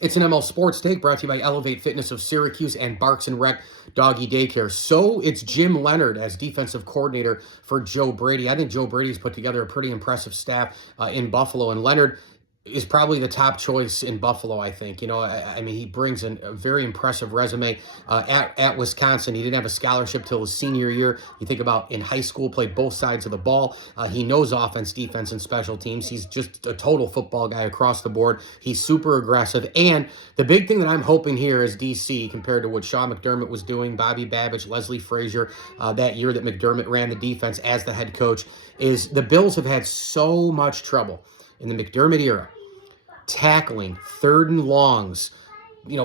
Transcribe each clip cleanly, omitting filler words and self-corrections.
It's an ML Sports Take brought to you by Elevate Fitness of Syracuse and Barks and Rec Doggy Daycare. So it's Jim Leonhard as defensive coordinator for Joe Brady. I think Joe Brady's put together a pretty impressive staff in Buffalo, and Leonhard is probably the top choice in Buffalo, I think. I mean, he brings a very impressive resume at Wisconsin. He didn't have a scholarship till his senior year. You think about in high school, played both sides of the ball. He knows offense, defense, and special teams. He's just a total football guy across the board. He's super aggressive. And the big thing that I'm hoping here is DC, compared to what Sean McDermott was doing, Bobby Babich, Leslie Frazier, that year that McDermott ran the defense as the head coach, is the Bills have had so much trouble in the McDermott era tackling, third and longs,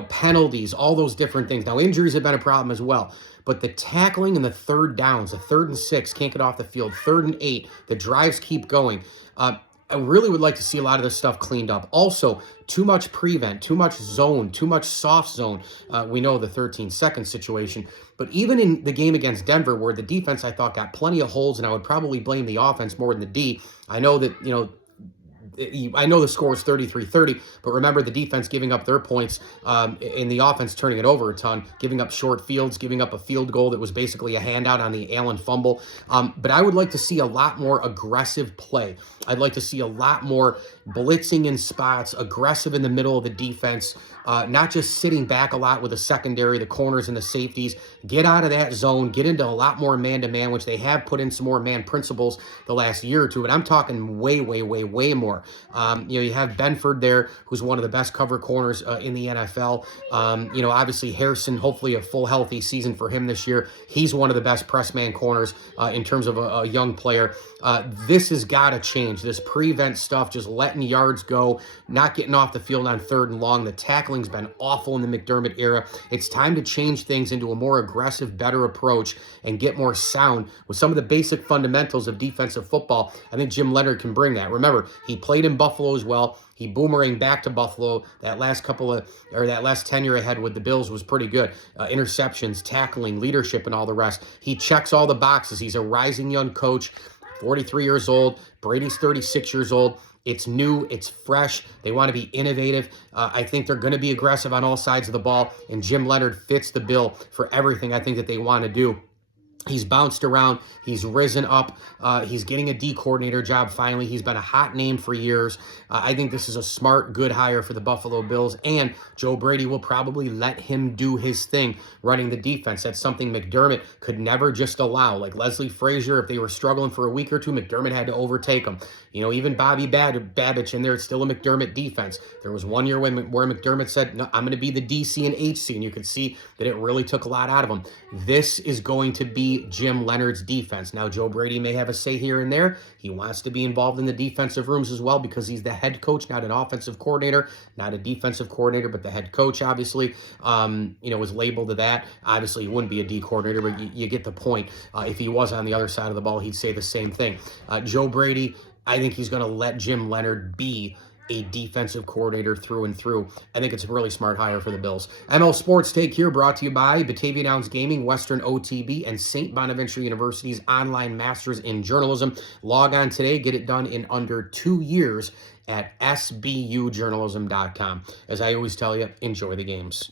penalties, all those different things. Now, injuries have been a problem as well, but the tackling and the third downs, the 3rd and 6, can't get off the field, 3rd and 8, the drives keep going. I really would like to see a lot of this stuff cleaned up. Also, too much prevent, too much zone, too much soft zone. We know the 13-second situation, but even in the game against Denver, where the defense, I thought, got plenty of holes, and I would probably blame the offense more than the D. I know that, I know the score is 33-30, but remember the defense giving up their points in the offense, turning it over a ton, giving up short fields, giving up a field goal that was basically a handout on the Allen fumble. But I would like to see a lot more aggressive play. I'd like to see a lot more blitzing in spots, aggressive in the middle of the defense, not just sitting back a lot with the secondary, the corners, and the safeties. Get out of that zone, get into a lot more man-to-man, which they have put in some more man principles the last year or two, but I'm talking way, way, way, way more. You have Benford there, who's one of the best cover corners in the NFL. Obviously Harrison, hopefully a full healthy season for him this year. He's one of the best press man corners in terms of a young player. This has got to change. This prevent stuff, just letting yards go, not getting off the field on 3rd and long. The tackling's been awful in the McDermott era. It's time to change things into a more aggressive, better approach and get more sound with some of the basic fundamentals of defensive football. I think Jim Leonhard can bring that. Remember, he played in Buffalo as well. He boomeranged back to Buffalo. That last tenure ahead with the Bills was pretty good. Interceptions, tackling, leadership, and all the rest. He checks all the boxes. He's a rising young coach, 43 years old. Brady's 36 years old. It's new, it's fresh. They want to be innovative. I think they're going to be aggressive on all sides of the ball, and Jim Leonhard fits the bill for everything I think that they want to do. He's bounced around. He's risen up. He's getting a D coordinator job finally. He's been a hot name for years. I think this is a smart, good hire for the Buffalo Bills, and Joe Brady will probably let him do his thing running the defense. That's something McDermott could never just allow. Like Leslie Frazier, if they were struggling for a week or two, McDermott had to overtake them. Even Bobby Babich in there, it's still a McDermott defense. There was one year where McDermott said, no, I'm going to be the DC and HC, and you could see that it really took a lot out of him. This is going to be Jim Leonhard's defense. Now, Joe Brady may have a say here and there. He wants to be involved in the defensive rooms as well because he's the head coach, not an offensive coordinator, not a defensive coordinator, but the head coach, obviously, was labeled to that. Obviously, he wouldn't be a D coordinator, but you get the point. If he was on the other side of the ball, he'd say the same thing. Joe Brady, I think he's going to let Jim Leonhard be a defensive coordinator through and through. I think it's a really smart hire for the Bills. ML Sports Take here brought to you by Batavia Downs Gaming, Western OTB, and St. Bonaventure University's online Masters in Journalism. Log on today. Get it done in under 2 years at sbujournalism.com. As I always tell you, enjoy the games.